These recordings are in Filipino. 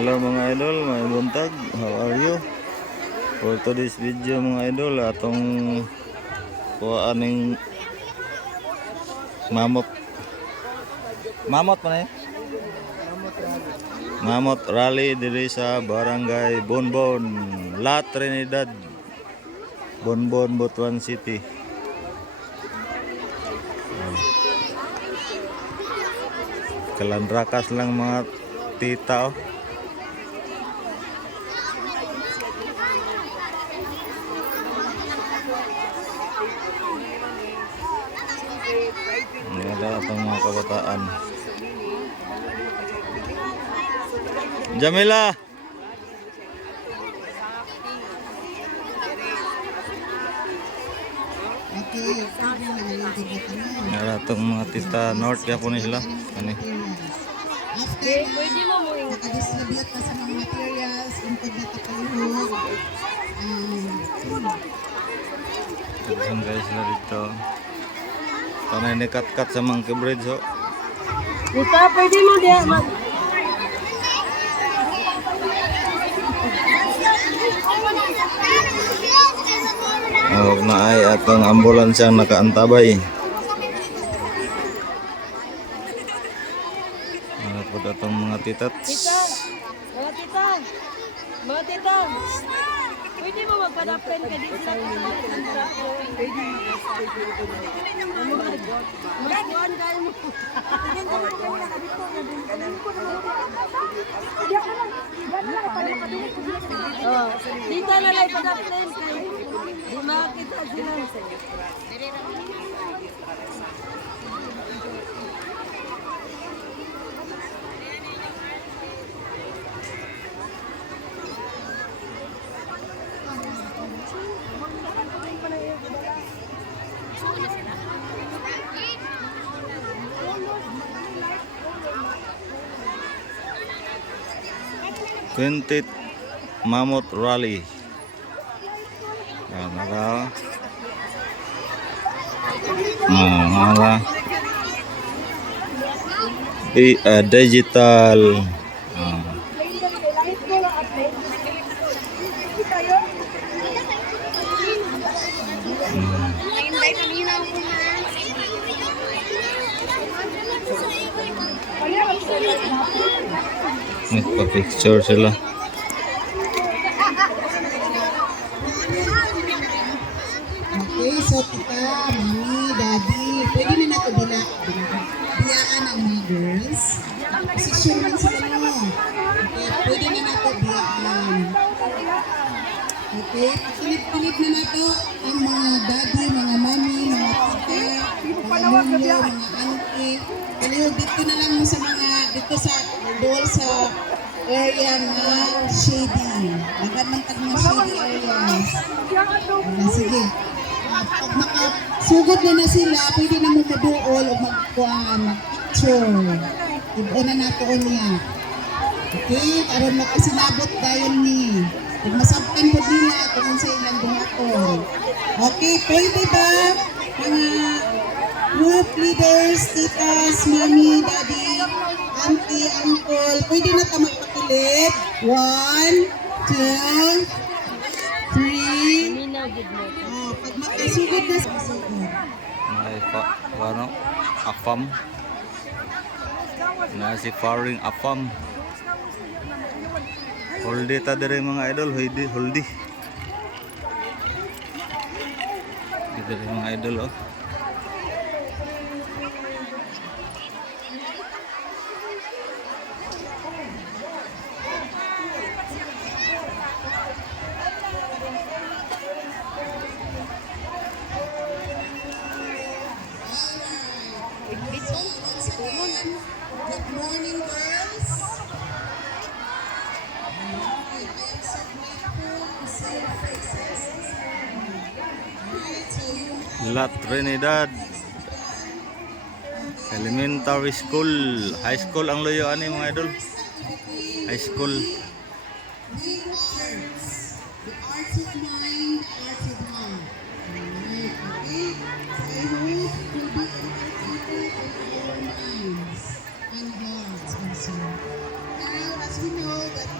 Hello mga idol, may buntag. How are you? For today's video mga idol, atong kuwaaning mamot. Mamot pa na eh? Mamot rally diri sa Barangay Bonbon, La Trinidad, Bonbon, Butuan City. Kalandrakas lang mga tita oh. Wala itong mga kabataan. Jamila! Wala itong mga tita North Japanese sila. Ano? Pwede mo mo yung nakadistribute ka sa mga materials, intod na takalihog. Tapos guys sila dito. Tanay ni kat-kat sa Monkey Bridge oh. Dito, pwede mo diya. Oh, naay atong ambulansya nakaantabay. Ano po atong mga titats? Tita, mga tita, mga tita. Pwede mo magpadapen ka dito sa pwede. Magkuhan kayo mo. Tita na lang padapen kayo. Di makakita sila. Quintet Mammoth Rally. Yan, naka. Digital. Nagpa-picture sila. Okay, so tita, mami, daddy, pwede na nato biyaan ang mga girls. Position lang sila mo. Okay, pwede na nato biyaan. Okay, pilip-pilip na nato ang mga daddy, mga mami, mga tita, mga mulyo, mga auntie. Kalihog dito na lang sa mga, dito sa doon sa area na shady. Nagkamantag mga shady areas. Sige. Pag makasugod na sila, pwede na mo maduol o mag-picture. Ibo na nato niya. Okay? Karon makasinabot dayon ni. Pag masabkan po nila, kung sa ilang buhaton. Okay, pwede ba mga group leaders, titas, mami, daddy, auntie, uncle, pwede na ka magpakilip? 1, 2, 3. Pag makasugod na sa sugod. May ano? Afam. Na si Faring Afam. Holdi ta dire mga idol, holdi. Dito mga idol oh. Good morning, girls. I am so grateful to see your faces. Alright, so you La Trinidad Elementary School, High School ang luyo ani mga idol. High School. the arts. The arts of mind, the arts of heart. Alright, okay? So I hope to be educated in our minds and hearts also. Now, as we know that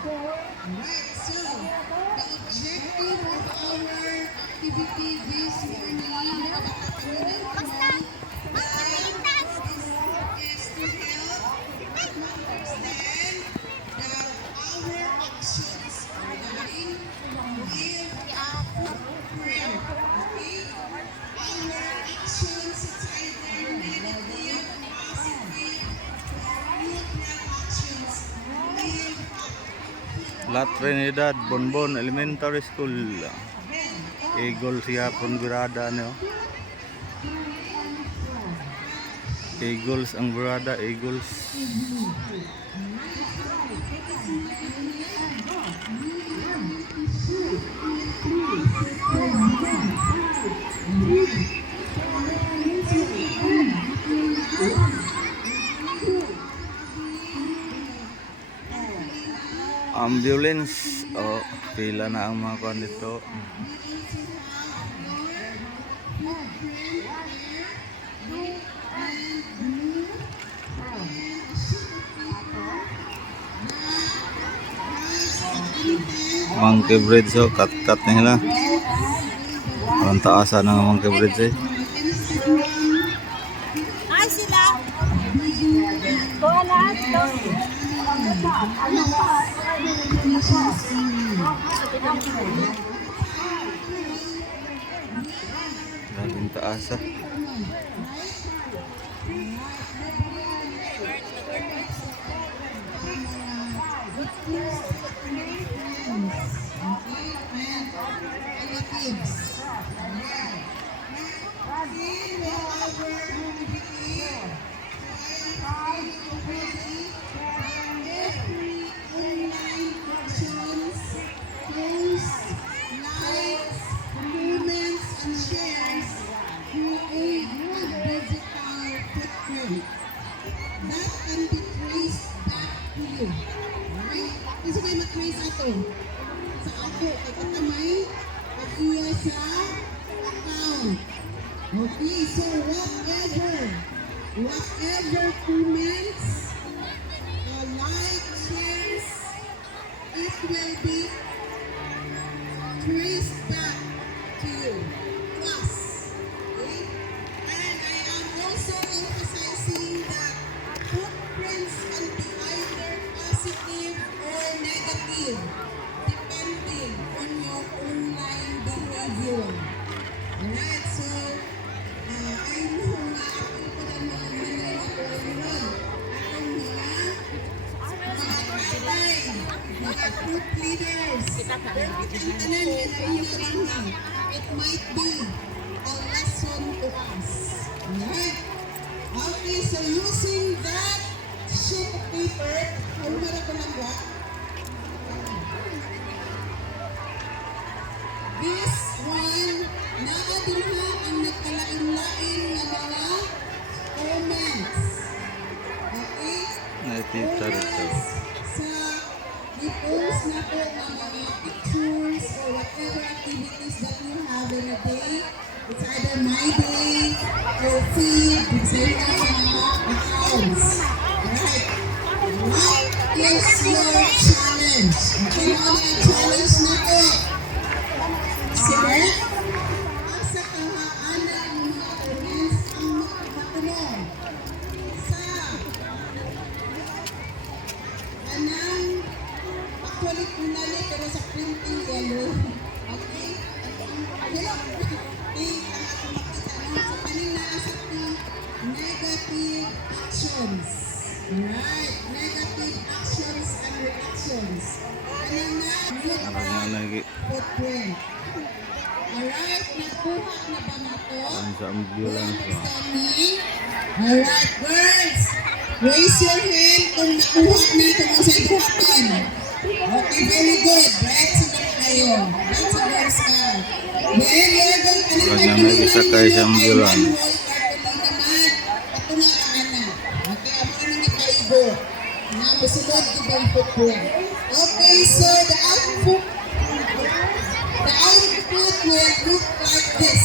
Alright, so the objective of our activity this morning, mga bata kami ng Timon, is to help understand that our actions regarding with a footprint. Okay? Our actions, it's either negative, positive, or neutral actions leave La Trinidad Bonbon Elementary School. Eagle siya pun birada no. Eagles ang birada, Eagles. Ambulance, oh, pila na ang mga kuan dito. Monkey Bridge, so cut-cut nila. Ang taasan ng Monkey Bridge eh. Ay sila. Buenas. Grabing taasa. That can be traced back to you. Alright? Kasi may matrace ato. Sa ako, ay katamay, at iya sa account. Okay, so whatever comments, like, shares, it will be traced back to you. Plus, okay? And I am also emphasizing that footprints can be either positive or negative, depending on your online behavior. Alright, so I know nga ako po ng mga Manila Korean. Akong mga group leaders. Ang tanan nila it might be a lesson to us. Alright? Okay, so using that sheet of paper, ano mara ko lang ba? This one, naadula ang nagkalain-lain na mga comments. Okay? Nakita rito. Sa i-post na po ng mga pictures or whatever activities that you have in a day. It's either my day or feed, it's either mga accounts. Alright? What is your challenge? Okay, ano ang challenge na po? Sir? Asa kahaan ang mga comments ang makulong? Sa anang actually kunali pero sa printing yellow. Okay? Hello? Pink ang ako makita no? Sa kanina sa pink, negative actions. Alright? Negative actions and reactions. Kanina, Parang nga lagi. footprint. Alright? Nakuha na ba na to? Ang sa ambulance ba? Alright, girls. Raise your hand kung nakuha na kung sa ibuhatan. Okay, very good. Right, sila kayo. Right, sa girls ka. Then, you're going to Parang nga may isa kayo sa ambulance. Ito nga ana. Okay, ang ano na kaigo. Nga, musulod ibang footprint. Okay, so the output will look like this.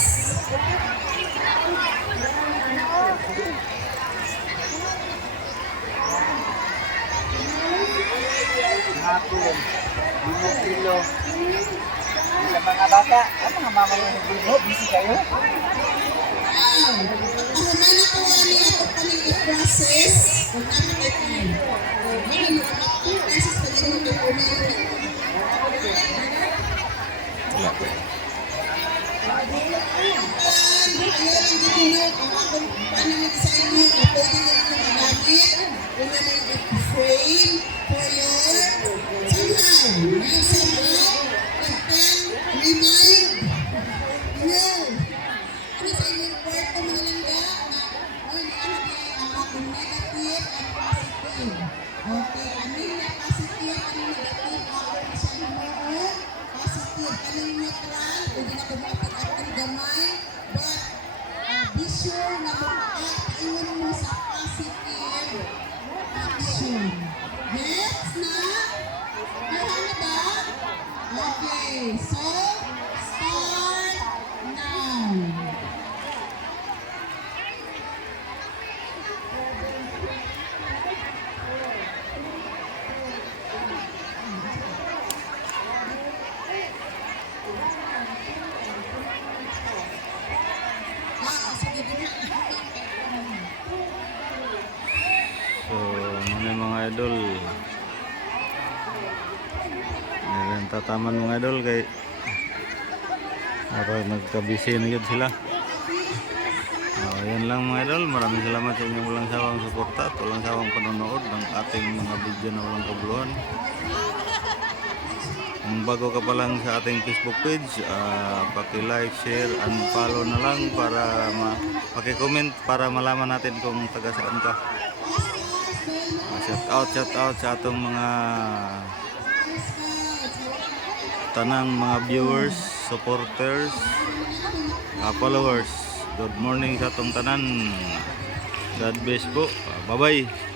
hapon. Kilo. Sa mga bata, mga mama mo nagbuno, busy kayo? Pagpahuman ako ani ako kaming i-process kung ano kayo. Ano mo i-process pa din mo pagpahuman. Wala po. Ayun ang gituno kung ako paano mag-design mo o pwede nyo ito magamit kung ano yung i-frame for your somehow it can remind you ano sa inyong kwarto mga langga na o ni ano kaya ang akong negative and positive. Okay, ano yung positive, ano yung negative, ako masyado mo positive, ano yung neutral, pwede na kumapit ang gamay, but be sure na makakaiwan mo sa positive action. Gets na? Kaya na ba? Okay, so start now. Sige din. So, ano yung mga idol? Meron tataman mga idol kay nagkabisi na yun sila. Yan lang mga idol. Maraming salamat sa inyong walang sawang suporta at walang sawang panonood ng ating mga video na walang kabuluhan. Kung bago ka pa lang sa ating Facebook page, paki-like, share, and follow na lang para paki-comment para malaman natin kung taga saan ka. Shout out sa atong mga tanang mga viewers, supporters, followers. Good morning sa atong tanan. God bless po. Bye-bye.